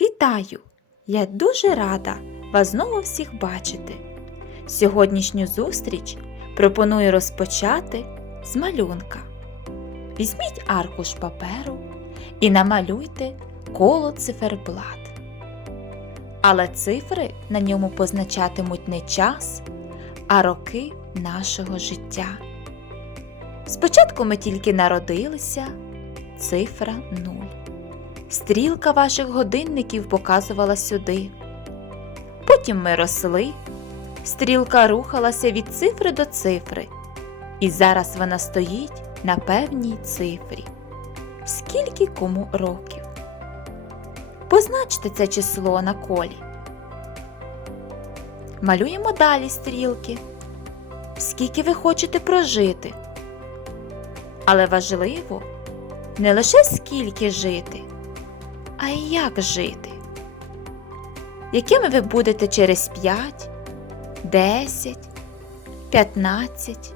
Вітаю! Я дуже рада вас знову всіх бачити. Сьогоднішню зустріч пропоную розпочати з малюнка. Візьміть аркуш паперу і намалюйте коло циферблат. Але цифри на ньому позначатимуть не час, а роки нашого життя. Спочатку ми тільки народилися, цифра 0. Стрілка ваших годинників показувала сюди. Потім ми росли, стрілка рухалася від цифри до цифри, і зараз вона стоїть на певній цифрі. Скільки кому років? Позначте це число на колі. Малюємо далі стрілки. Скільки ви хочете прожити? Але важливо не лише скільки жити, а як жити. Якими ви будете через 5, 10, 15,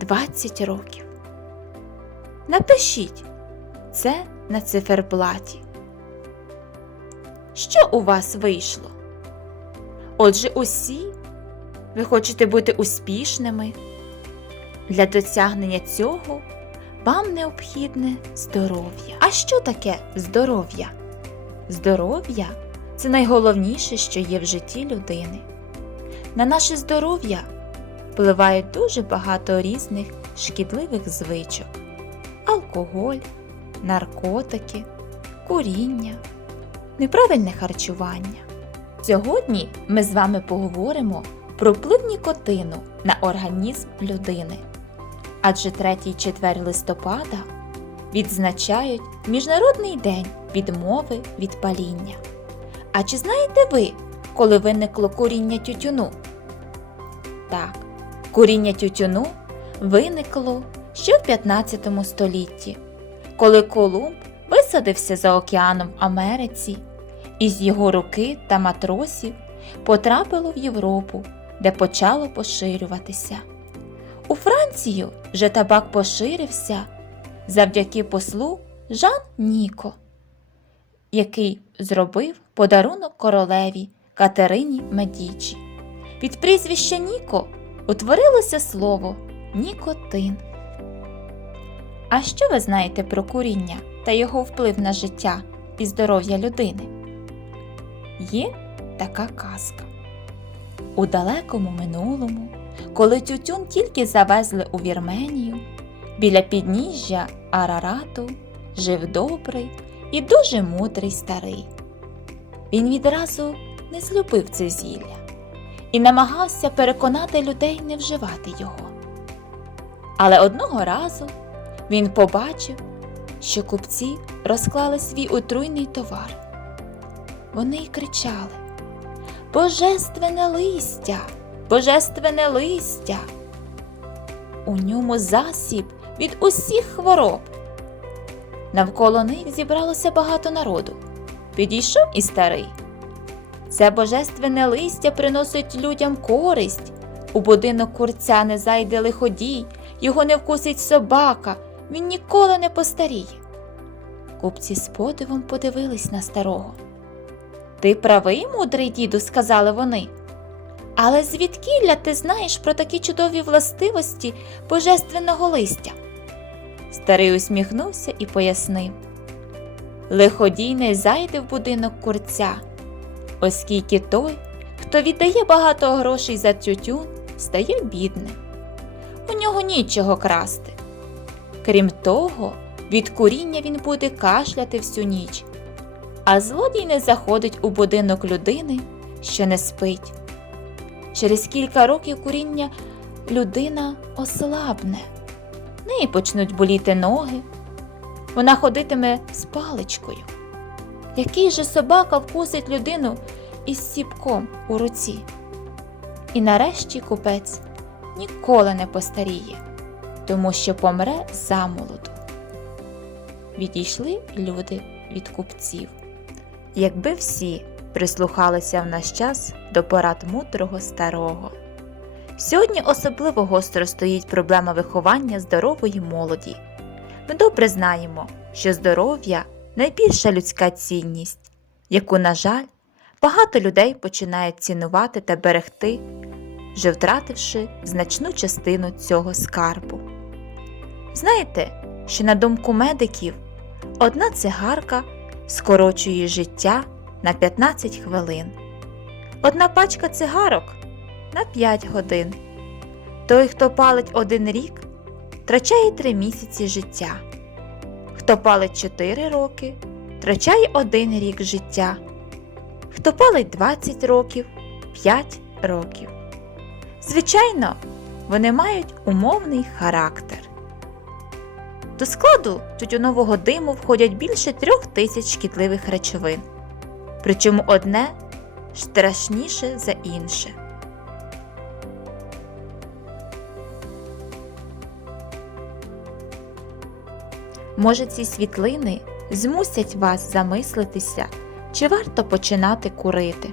20 років? Напишіть це на циферблаті. Що у вас вийшло? Отже, усі ви хочете бути успішними. Для досягнення цього вам необхідне здоров'я. А що таке здоров'я? Здоров'я це найголовніше, що є в житті людини. На наше здоров'я впливає дуже багато різних шкідливих звичок: алкоголь, наркотики, куріння, неправильне харчування. Сьогодні ми з вами поговоримо про вплив нікотину на організм людини. Адже 3 і 4 листопада відзначають Міжнародний день відмови від паління. А чи знаєте ви, коли виникло куріння тютюну? Так, куріння тютюну виникло ще в 15 столітті, коли Колумб висадився за океаном в Америці, і з його руки та матросів потрапило в Європу, де почало поширюватися. У Францію вже табак поширився завдяки послу Жан Ніко, який зробив подарунок королеві Катерині Медічі. Від прізвища Ніко утворилося слово нікотин. А що ви знаєте про куріння та його вплив на життя і здоров'я людини? Є така казка. У далекому минулому, коли тютюн тільки завезли у Вірменію, біля підніжжя Арарату жив добрий і дуже мудрий старий. Він відразу не злюбив це зілля і намагався переконати людей не вживати його. Але одного разу він побачив, що купці розклали свій отруйний товар. Вони й кричали Божественне листя, божественне листя. У ньому засіб від усіх хвороб. Навколо них зібралося багато народу. Підійшов і старий. Це божественне листя приносить людям користь. У будинок курця не зайде лиходій, його не вкусить собака, він ніколи не постаріє. Купці з подивом подивились на старого. Ти правий, мудрий діду, сказали вони. Але звідкіля ти знаєш про такі чудові властивості божественного листя? Старий усміхнувся і пояснив Лиходій не зайде в будинок курця, оскільки той, хто віддає багато грошей за тютюн, стає бідним. У нього нічого красти. Крім того, від куріння він буде кашляти всю ніч, а злодій не заходить у будинок людини, що не спить. Через кілька років куріння людина ослабне, неї почнуть боліти ноги, вона ходитиме з паличкою. Який же собака вкусить людину із сіпком у руці? І нарешті купець ніколи не постаріє, тому що помре замолоду. Відійшли люди від купців. Якби всі прислухалися в наш час до порад мудрого старого. Сьогодні особливо гостро стоїть проблема виховання здорової молоді. Ми добре знаємо, що здоров'я найбільша людська цінність, яку, на жаль, багато людей починають цінувати та берегти, вже втративши значну частину цього скарбу. Знаєте, що на думку медиків, одна цигарка скорочує життя на 15 хвилин, одна пачка цигарок на 5 годин. Той, хто палить один рік, втрачає 3 місяці життя. Хто палить 4 роки, втрачає 1 рік життя. Хто палить 20 років, 5 років. Звичайно, вони мають умовний характер. До складу тютюнового диму входять більше трьох тисяч шкідливих речовин, причому одне страшніше за інше. Може, ці світлини змусять вас замислитися, чи варто починати курити.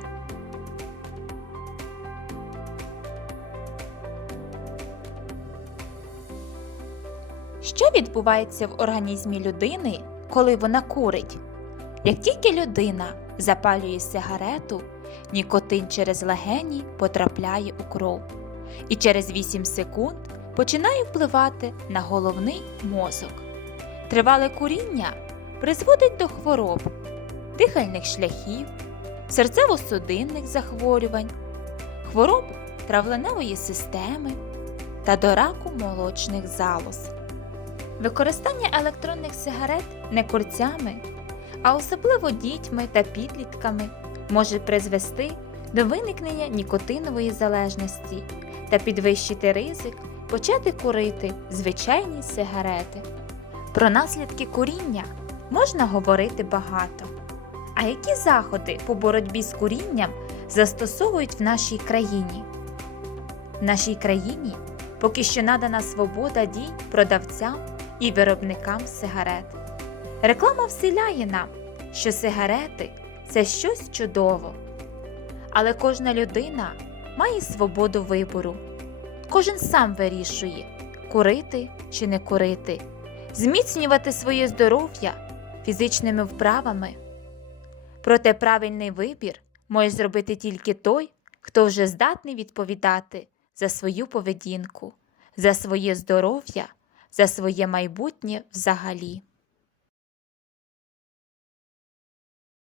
Що відбувається в організмі людини, коли вона курить? Як тільки людина запалює сигарету, нікотин через легені потрапляє у кров і через 8 секунд починає впливати на головний мозок. Тривале куріння призводить до хвороб, дихальних шляхів, серцево-судинних захворювань, хвороб травленевої системи та до раку молочних залоз. Використання електронних сигарет не курцями, а особливо дітьми та підлітками може призвести до виникнення нікотинової залежності та підвищити ризик почати курити звичайні сигарети. Про наслідки куріння можна говорити багато. А які заходи по боротьбі з курінням застосовують в нашій країні? В нашій країні поки що надана свобода дій продавцям і виробникам сигарет. Реклама вселяє нам, що сигарети це щось чудово. Але кожна людина має свободу вибору. Кожен сам вирішує, курити чи не курити, зміцнювати своє здоров'я фізичними вправами. Проте правильний вибір може зробити тільки той, хто вже здатний відповідати за свою поведінку, за своє здоров'я, за своє майбутнє взагалі.